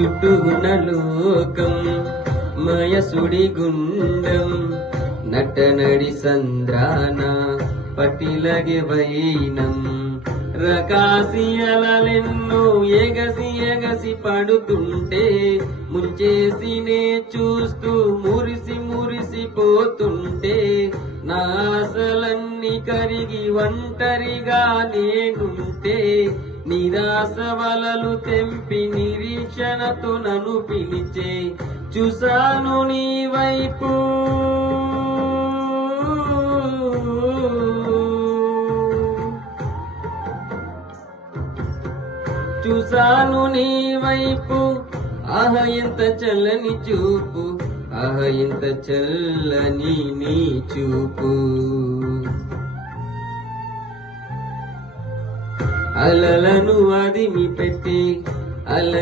చుట్టూ ఉన్న లోకం మయసుడి గుండం నటనడి సంద్రాన పటిలగే వైనం రకాసి అలలెన్నో ఎగసి ఎగసి పడుతుంటే ముంచేసినే చూస్తూ మురిసి మురిసిపోతుంటే నా ఆశలన్నీ కరిగి ఒంటరిగా నేనుంటే నిరాశ వలలు తెంపి నిరీక్షణతో నన్ను పిలిచే చూసాను నీ వైపు చూసాను నీ వైపు ఆహ ఎంత చల్లని చూపు ఆహ ఎంత చల్లని నీ చూపు అలలను అదిమి పెట్టి అల